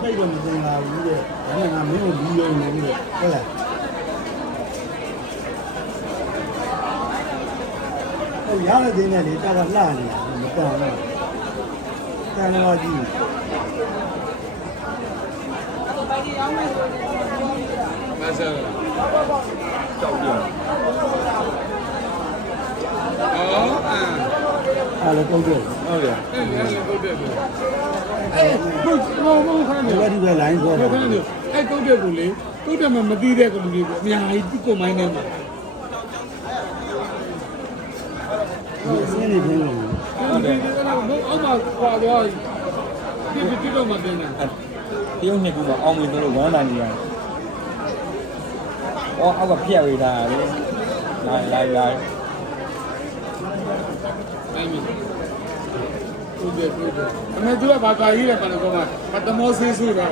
ပိတ်တော့မတင်လာဘူးတဲ့ဒါနဲ့ငါမင်းကိုလူယုံနေတယ်ဟုတ်လားဟိုရတဲ့တင်းနဲ့လေတာကလှနေတာမတန်ဘူးတန်တော့ကြည့်မဆယ်ကြောက်တယ်အားလည်းကောက်တယ်ဟုတ်တယ်အဲ့လည်းကုတ်တယ်အဲ့မဟုတ်ခိုင်းတယ် ဒီဘက်လိုင်းခေါ်တယ် ခိုင်းတယ်အဲ့ကုတ်တယ်ကိုလေကုတ်တယ်မှမသိတဲ့ကလူတွေအများကြီးကိုမိုင်းနေမှာ စင်းနေတယ်လို့ ဟုတ်တယ်အဲ့ဒါကိုအောက်မှာခွာသွားဒီတော့မှတင်တယ် တရုတ်နှစ်ခုမှာအောင်မြင်လို့ဝမ်းသာနေရတယ်။အော်အောက်ကဖျက်ဝေးထားတယ်။လာအဲ့မင်းဟုတ်တယ်အမေတို့ကဘာကာကြီးလဲပါလို့ကောမတမောဆေးဆိုတာ